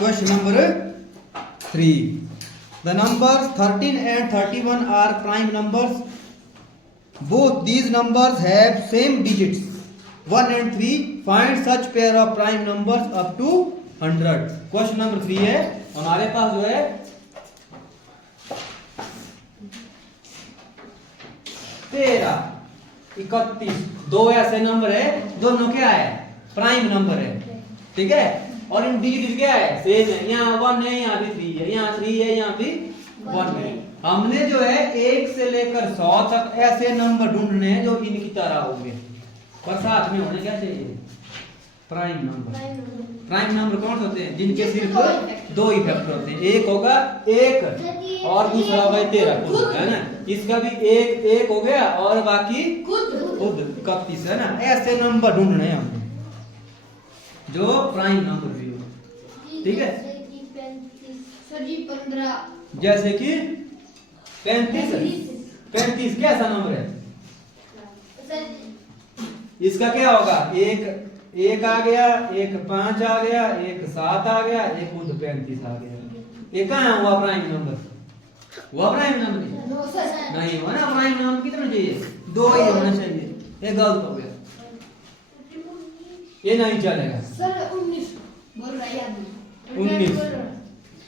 Question number 3. The numbers 13 and 31 are prime numbers. Both these numbers have same digits 1 and 3. Find such pair of prime numbers up to 100. Question number 3 है हमारे पास जो है 13, 31 दो ऐसे number है, दोनों क्या है प्राइम नंबर है, ठीक है। और इन डिजिट क्या है सेम है, यहाँ 1 है, यहाँ भी 3 है, यहाँ 3 है, यहाँ भी 1 है। हमने जो है 1 से लेकर 100 तक ऐसे नंबर ढूंढने हैं जो इनकी तरह होंगे, पर साथ में होने क्या चाहिए प्राइम नंबर। प्राइम नंबर कौन से होते हैं जिनके सिर्फ दो ही फैक्टर होते हैं, एक होगा 1 और दूसरा होगा 13 है ना, इसका भी एक हो गया और बाकी खुद 31 है ना। ऐसे नंबर ढूंढने हैं हमने जो प्राइम नंबर भी हो, ठीक है। जैसे कि 35 कैसा नंबर है, इसका क्या होगा एक आ गया, एक 5 आ गया, एक 7 आ गया, एक खुद 35 आ गया। ये कहाँ हुआ प्राइम नंबर, हुआ प्राइम नंबर नहीं हुआ ना। प्राइम नंबर कितना चाहिए, 2 ही होना चाहिए, ये गलत हो गया, ये नहीं चलेगा। सर 19 बोल रहा है, 19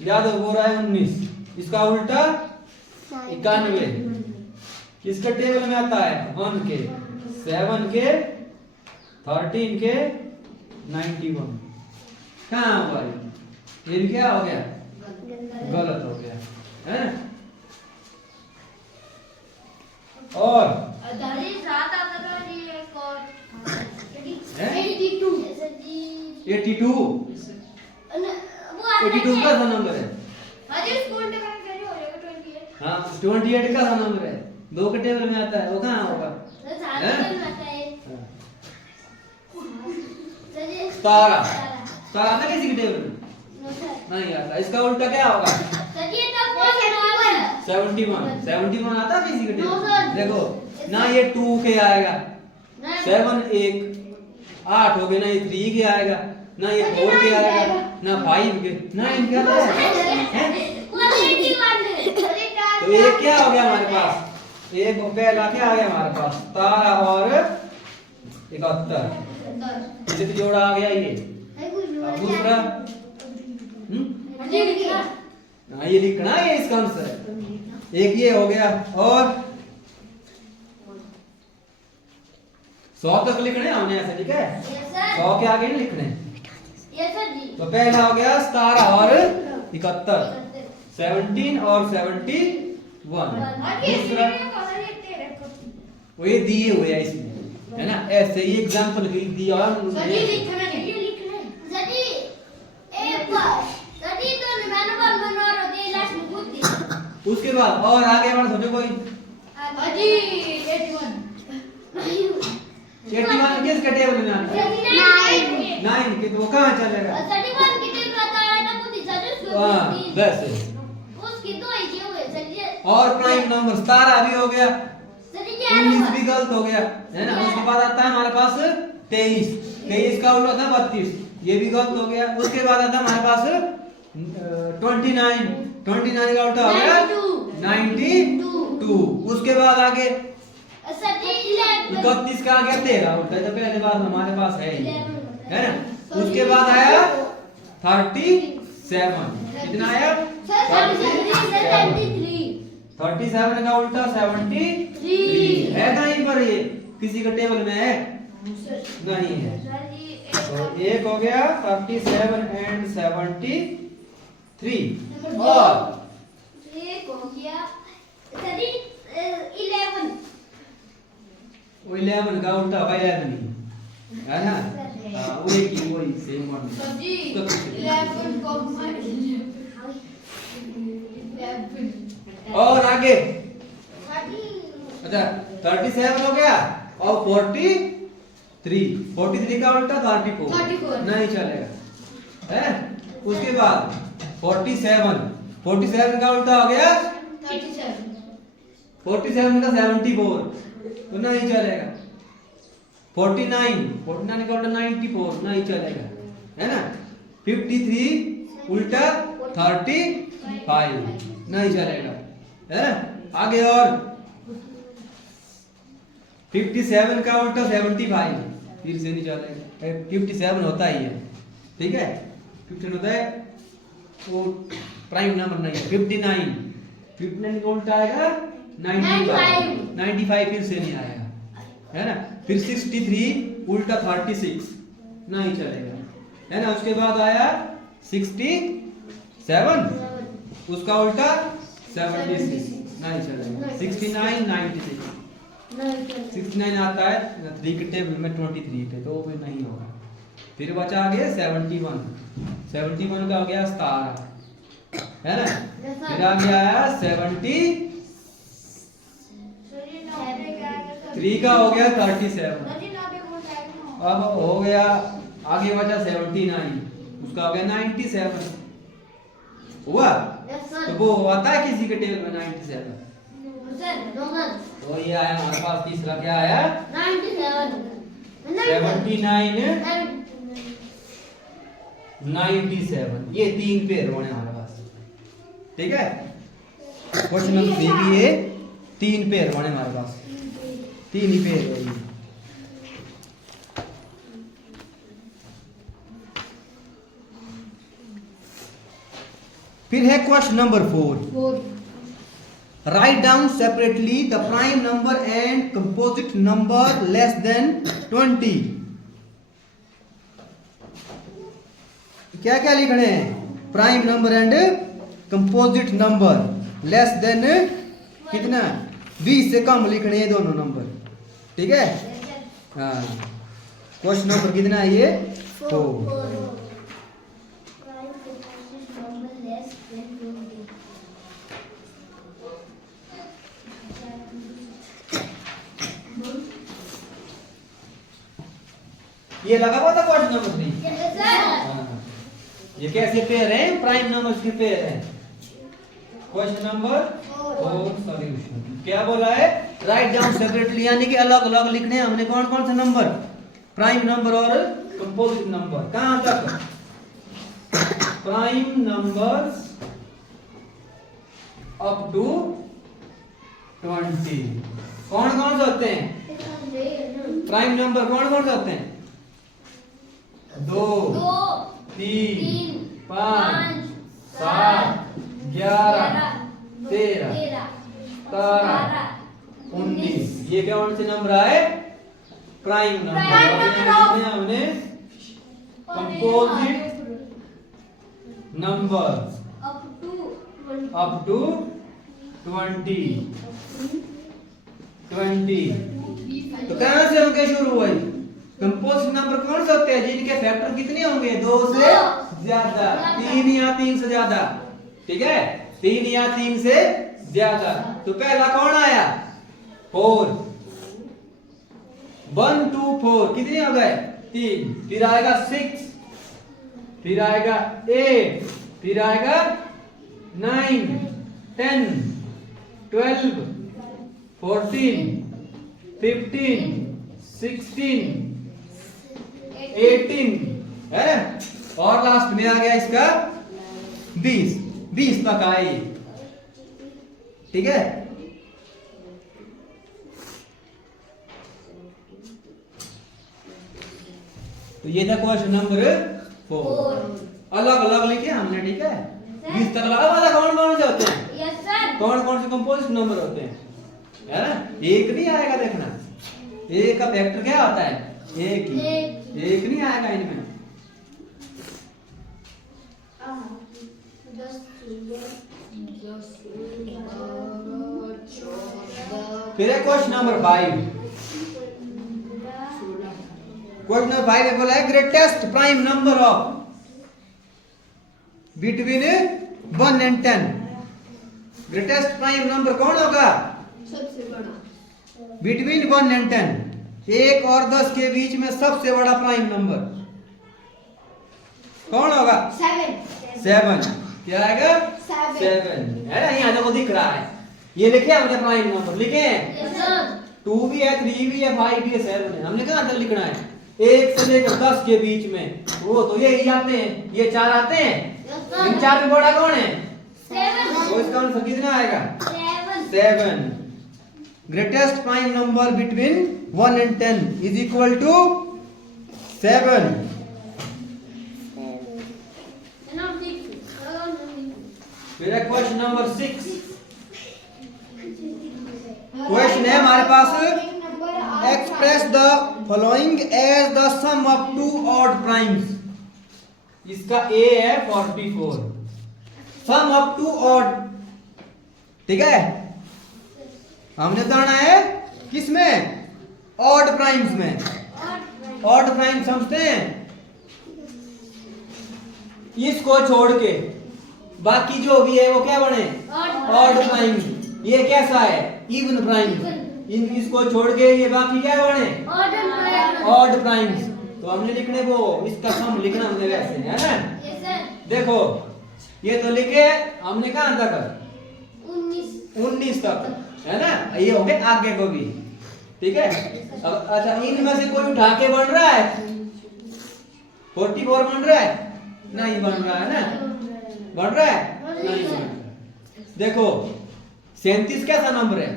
यादव बोल रहा है 19, इसका उल्टा 91 किसके टेबल में आता है 1 के 7 के 13 के 91। कहाँ हुआ ये क्या हो गया, गलत हो गया है ना। और 82 का नंबर है, हाँ 28 का नंबर है, 2 के टेबल में आता है, वो कहाँ होगा 17 आता किसी के टेबल में नहीं आता, इसका उल्टा क्या होगा 71 आता किसी के टेबल। देखो ना ये 2 के आएगा, 7 1 8 हो गए ना, ये 3 के आएगा ना, ये 4 के आएगा ना, 5 के ना, इनके आता है। तो ये क्या हो गया हमारे पास, एक पहला क्या आ गया हमारे पास 17 और 71, इसे जोड़ा आ गया ये। दूसरा हाँ ये लिखना है, इसका आंसर एक ये हो गया। और 100 तक लिखने हमने ऐसे, ठीक है 100 के आगे नहीं लिखने। तो पहला हो गया 17 और 71, 17 और 71। दूसरा वो ये दिए हुए हैं इसमें है ना, ऐसे ही एग्जांपल दिया उसके बाद। और आगे बढ़ सोचो कोई 81 किस टेबल में आता है 9 के, तो वो कहाँ चलेगा बस। और प्राइम नंबर 17 भी हो गया, 19 भी गलत हो गया है ना। उसके बाद आता है हमारे पास 23 का उल्टा था 32, ये भी गलत हो गया। उसके बाद आता है हमारे पास 29 का उल्टा हो गया 92। उसके बाद आगे 31 का आ गया 13 उल्टा, तो पहले बात हमारे पास है ना। उसके बाद आया 37, कितना आया 37 का उल्टा 73 है कहीं पर, ये किसी का टेबल में है नहीं है। तो एक हो गया 37 एंड 73। और एक हो गया 11, वो 11 का उल्टा होगा 11 है ना, वो एक ही वही सेम वन। 11 और आगे अच्छा 37 हो गया और 43 का उल्टा 34 नहीं चलेगा है। उसके बाद 47 का उल्टा हो गया 47 का 74 तो नहीं चलेगा। 49 का उल्टा 94 नहीं चलेगा है ना। 53 उल्टा 35 नहीं चलेगा, है ना। आगे और 57 का उल्टा 75 फिर से नहीं चलेगा, 57 होता ही है, ठीक है। 15 होता है वो प्राइम नंबर नहीं है। 59 का उल्टा आएगा 95 फिर से नहीं आएगा, है ना। फिर 63 उल्टा 36 नहीं चलेगा, है ना। उसके बाद आया 67 उसका उल्टा 76 नहीं चलेगा। 69 96 69 आता है 3 के टेबल में 23 पे, तो वो भी नहीं होगा। फिर बचा आगे 71 का हो गया 17, है ना। फिर आ गया 73 का हो गया 37, अब हो गया आगे बचा 79 उसका हो गया 97 हुआ। तो वो आता है किसी के टेबल में 97, तो ये आया हमारे पास तीसरा, क्या आया 97 ये 3 पेयर होने हमारे पास, ठीक है। क्वेश्चन नंबर 3 की ये 3 पेयर होने हमारे पास, 3 ही पेयर होगी। फिर है question number 4, write down separately the prime number and composite number less than 20। क्या क्या लिखने हैं, prime number and composite number less than कितना 20 से कम लिखने हैं दोनों नंबर, ठीक है। हाँ क्वेश्चन नंबर कितना है ये 4। ये लगा हुआ था क्वेश्चन नंबर 3। ये कैसे पेयर है, प्राइम नंबर्स के पेयर है। क्वेश्चन नंबर 4 सॉल्यूशन क्या बोला है, राइट डाउन सेपरेटली यानी कि अलग अलग लिखने हैं हमने कौन कौन से नंबर, प्राइम नंबर और कंपोजिट नंबर। कहां तक, प्राइम नंबर्स अप टू 20। कौन कौन से होते हैं प्राइम नंबर, कौन कौन से होते हैं, 2 3 5 7 11 13 19। ये कौन से नंबर आए, प्राइम नंबर। हमने कंपोजिट नंबर अप टू 20। तो कहां से होके शुरू हुआ, कंपोजिट नंबर कौन से होते हैं जिनके फैक्टर कितने होंगे, 2 से ज्यादा, 3 या 3 से ज्यादा, ठीक है, 3 या 3 से ज्यादा। तो पहला कौन आया 4, 1 2 4 कितने हो गए 3, फिर आएगा 6, फिर आएगा 8, फिर आएगा 9 10 12 14 15 16 18 है, और लास्ट में आ गया इसका 20 तक आई, ठीक है। तो ये था क्वेश्चन नंबर 4, अलग अलग लिखे हमने, ठीक है। 20 तक लगा वाला कौन कौन से होते हैं, कौन कौन से कंपोजिट नंबर होते हैं, है ना। एक नहीं आएगा, देखना एक का फैक्टर क्या होता है, एक ही, एक नहीं आएगा इनमें। फिर है क्वेश्चन नंबर 5। क्वेश्चन नंबर 5 में बोला है greatest prime number of between 1 and 10। Greatest prime number कौन होगा, सबसे बड़ा बिटवीन 1 एंड 10, 1 और 10 के बीच में सबसे बड़ा प्राइम नंबर कौन होगा, 7। क्या आएगा 7, है ना। यहाँ देखो दिख रहा है, ये लिखे हमने प्राइम नंबर लिखे हैं, 2 भी है 3 भी है 5 भी है 7 है। हमने कहां तक लिखना है, 1 से लेकर 10 के बीच में, वो तो ये ही आते हैं, ये 4 आते हैं। इन 4 में बड़ा कौन है? 7 तो इसका आंसर कितना आएगा? 7 7। Greatest prime number between 1 and 10 is equal to 7। फिर क्वेश्चन नंबर 6। क्वेश्चन है हमारे पास, express the following as the sum of two odd primes. इसका ए है 44, सम ऑफ टू ऑड, ठीक है। हमने बताना है किसमें? ऑड प्राइम्स में। ऑड प्राइम समझते हैं, इसको छोड़ के बाकी जो भी है वो क्या बने? Odd prime. ये कैसा है? Even prime. इसको छोड़ के ये बाकी क्या बने? Odd primes. तो हमने लिखने वो इसका सम लिखना हमने वैसे, है ना। देखो ये तो लिखे हमने कहां तक? 19 तक, है ना। ये हो गए आगे को भी, ठीक है। अब अच्छा, इनमें से कोई उठा के बन रहा है? 44 बन रहा है? नहीं बन रहा है ना। बन रहा है? नहीं बन रहा। देखो 37 कैसा नंबर है?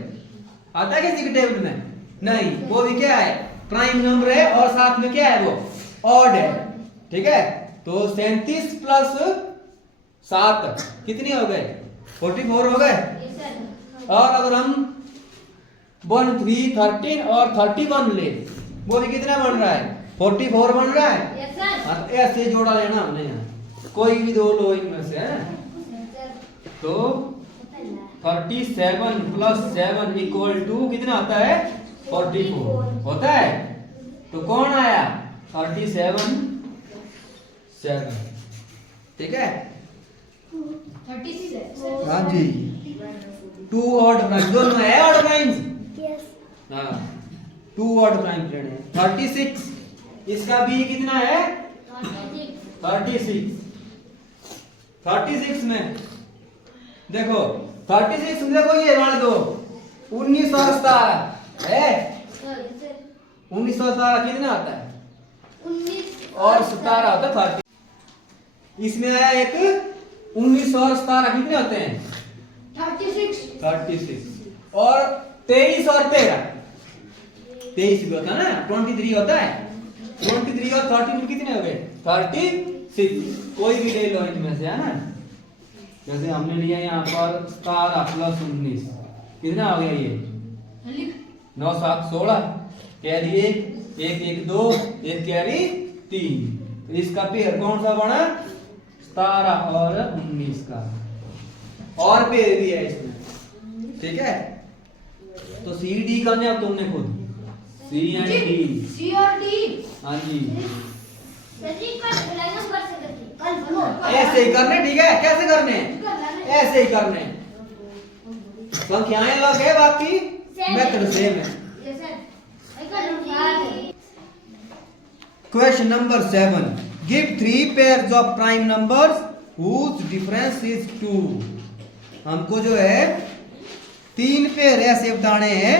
आता है किसी के टेबल में? नहीं, वो भी क्या है? प्राइम नंबर है और साथ में क्या है? वो ऑड है, ठीक है। तो 37 प्लस 7 कितने हो गए? 44 हो गए। और अगर हम 1 3 13 और 31 ले, वो भी कितना बन रहा है? 44 बन रहा है। हाँ, तो ऐसे जोड़ा लेना हमने यहाँ, कोई भी दो लो इनमें से, है ना। तो 37 प्लस 7 इक्वल टू कितना होता है? 44 होता है। तो कौन आया? 37 7, ठीक है। 36 है। हाँ जी, 2 ऑड प्राइम दोनों है, ऑड प्राइम्स। हाँ, 2 ऑड प्राइम लेने हैं। 36 इसका भी कितना है? 36। 36 में देखो, 36 में देखो ये वाले दो 19 और 17 है। 19 और 17 कितना आता है? 19 और 17 होता है 30। इसमें आया एक 19 और 17 कितने होते हैं? 36। और 23 और 13, 23 भी होता है ना, 23 होता है। 23 और 13 में कितने हो गए? 36। कोई भी ले लो इनमें से, है ना। जैसे हमने लिया यहाँ पर 17 प्लस 19 कितना हो गया? ये 9 7 16, कैरी 1 1 1 2, 1 कैरी 3। तो इसका पेयर कौन सा बना? 17 और 19 का। और पेयर भी है इसमें, ठीक है। तो सी डी करने अब तुमने खुद, सी एंड डी। सी और डी। हाँ जी, कल ऐसे ही करने, ठीक है। कैसे करने? ऐसे ही करने, संख्याएं अलग है, बाकी मेथड सेम है। Question number 7, give 3 pairs of prime numbers whose difference is 2। हमको जो है 3 पेयर ऐसे बताने हैं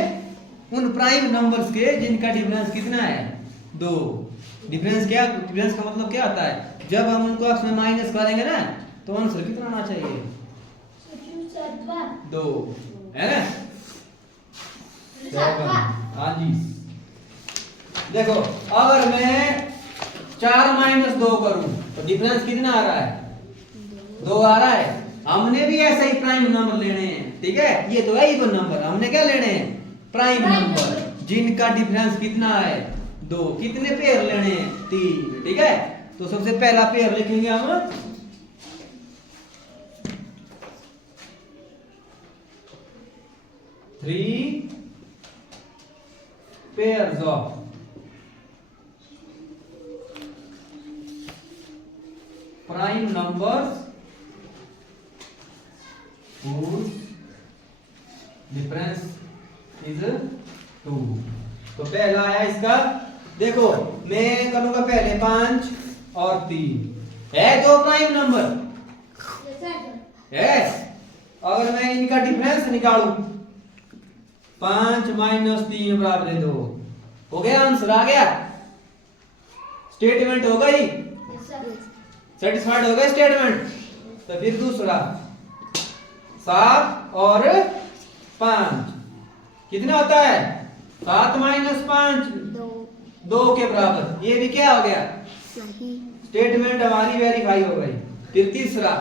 उन प्राइम नंबर्स के जिनका डिफरेंस कितना है? 2। डिफरेंस क्या? डिफरेंस का मतलब क्या होता है? जब हम उनको आपस में माइनस करेंगे ना, तो आंसर कितना आना चाहिए? 2, है ना। 7। हाँ जी, देखो अगर मैं 4 - 2 करूं तो डिफरेंस कितना आ रहा है? 2 आ रहा है। हमने भी ऐसे ही प्राइम नंबर लेने हैं, ठीक है। ये तो है इवन नंबर, हमने क्या लेने हैं? प्राइम नंबर जिनका डिफरेंस कितना है? 2। कितने पेयर लेने हैं? 3, ठीक है। तो सबसे पहला पेयर लिखेंगे हम 3 pairs of prime numbers whose difference is 2। तो पहला आया इसका, देखो मैं करूंगा पहले 5 और 3 है, 2 प्राइम नंबर है। अगर मैं इनका डिफरेंस निकालूं 5 - 3 बराबर 2, हो गया, आंसर आ गया। स्टेटमेंट हो गई, Yes, sir. सेटिस्फाइड हो गई स्टेटमेंट। तो फिर दूसरा 7 और 5 कितना होता है? 7 माइनस 5 2 के बराबर। ये भी क्या हो गया? सही। स्टेटमेंट हमारी वेरीफाई हो गई। फिर तीसरा,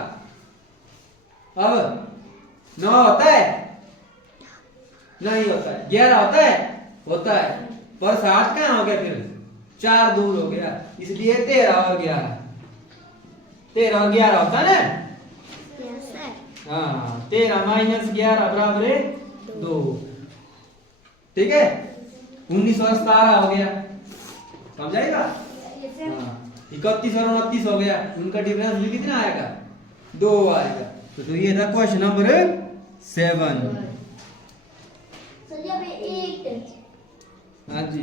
अब 9 होता है? नहीं होता है। 11 होता है? होता है, पर 7 कहाँ हो गया? फिर 4 दूर हो गया, इसलिए 13 और 11। 13 और 11 होता है ना? Yes sir. हाँ, 13 माइनस 11 बराबर है 2। ठीक है, 19 और 17 हो गया, समझाएगा? Yes, sir. हाँ, 31 और 29 हो गया, उनका डिफरेंस भी कितना आएगा? 2 आएगा। तो ये था क्वेश्चन नंबर 7। सर यहाँ पे 8। हाँ जी,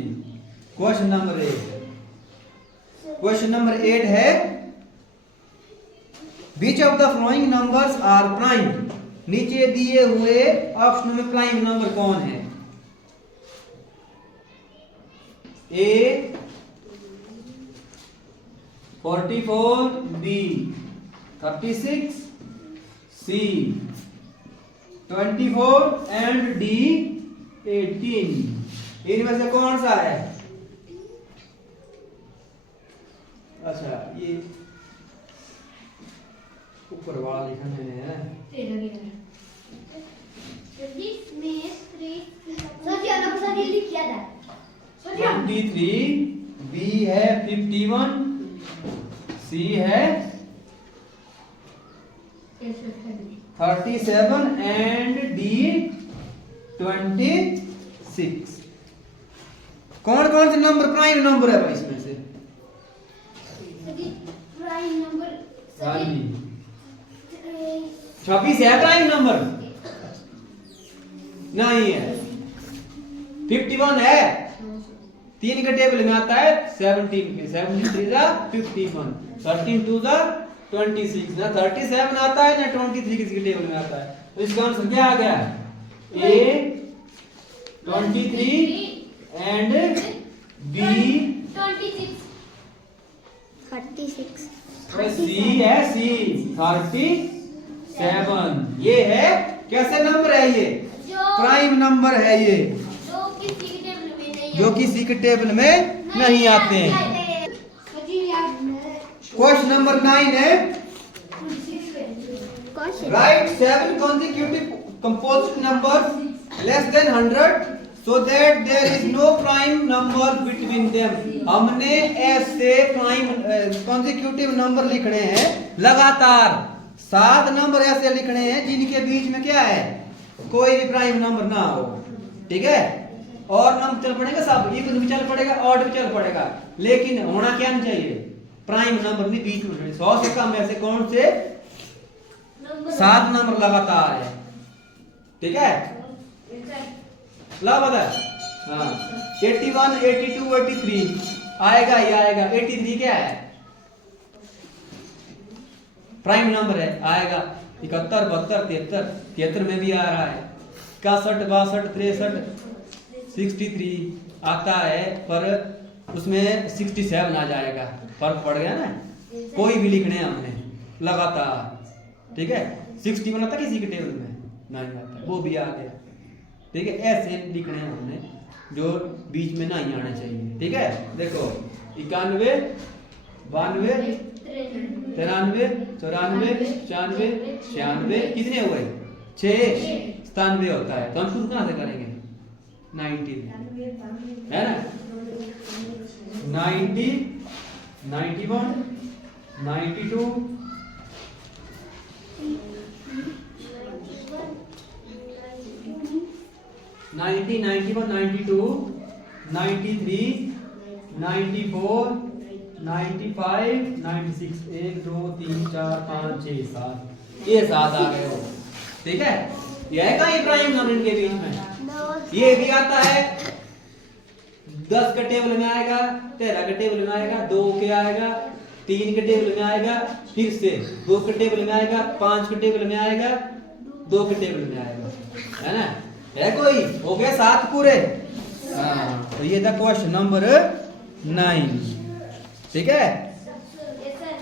क्वेश्चन नंबर 8। क्वेश्चन नंबर 8 है, which of the following numbers are prime? नीचे दिए हुए ऑप्शन में प्राइम नंबर कौन है? A 44, B 36, C 24 and D 18। इनमें से कौन सा है? अच्छा, ये ऊपर वाला लिखा मैंने है। सर जी आपने सर ये लिख किया था। सर जी 23, बी है 51, सी है 37 एंड डी 26। कौन कौन से नंबर प्राइम नंबर है भाई इसमें से? सर जी प्राइम नंबर हाँ सर जी, जी 26 है प्राइम नंबर? नहीं है। 51 है, 3 के टेबल में आता है 17 के, 17 3 जा 51, 13 2 जा 26, ना 37 आता है ना 23 किसी के टेबल में आता है। तो इसका आंसर क्या आ गया? ए 23 एंड बी 26। 36। सी है सी 37। ये है कैसे नंबर है? ये जो प्राइम नंबर है ये, जो किसी के टेबल में नहीं जो किसी के टेबल में नहीं आते हैं। सर जी आप क्वेश्चन नंबर 9 है, question. Right 7 consecutive composite numbers less than 100 so that there is no prime number between them। हमने ऐसे प्राइम consecutive नंबर लिखने हैं, लगातार 7 नंबर ऐसे लिखने हैं जिनके बीच में क्या है? कोई भी प्राइम नंबर ना हो। ठीक है, और नंबर चल पड़ेगा, सब इवन भी चल पड़ेगा, ऑड भी चल पड़ेगा, लेकिन होना क्या नहीं चाहिए? प्राइम नंबर नहीं बीच में। 100 से कम ऐसे कौन से 7 नंबर लगातार है? ठीक है, ला बता। हाँ, 81 82 83 आएगा ही आएगा। 83 क्या है? प्राइम नंबर है, आएगा। 71 72 73 73 में भी आ रहा है। 61 62 63 63 आता है, पर उसमें 67 आ जाएगा। फर्क पड़ गया ना? कोई भी लिखने हैं हमने लगातार। ठीक है, 61 आता किसी के टेबल में नहीं आता, वो भी आ गया। ठीक है, ऐसे लिखने हैं हमने जो बीच में नहीं आना चाहिए। ठीक है, देखो 91 92 93 94 95 96 कितने हुए? 6 97 होता है। तो हम शुरू कहाँ से करेंगे? 90 है ना? 90 91 92 90 91 92 93 94 95 96 1 2 3 4 5 6 7 ये 7 आ गए हो। ठीक है, ये है कहीं प्राइम नंबर इनके बीच में। ये भी आता है 10 के टेबल में आएगा, 13 के टेबल में आएगा, 2 के आएगा, 3 के टेबल में आएगा, फिर से 2 के टेबल में आएगा, 5 के टेबल में आएगा, 2 के टेबल में आएगा, है ना? है कोई? हो गया 7 पूरे। हाँ, तो ये था क्वेश्चन नंबर 9। ठीक है। Yes sir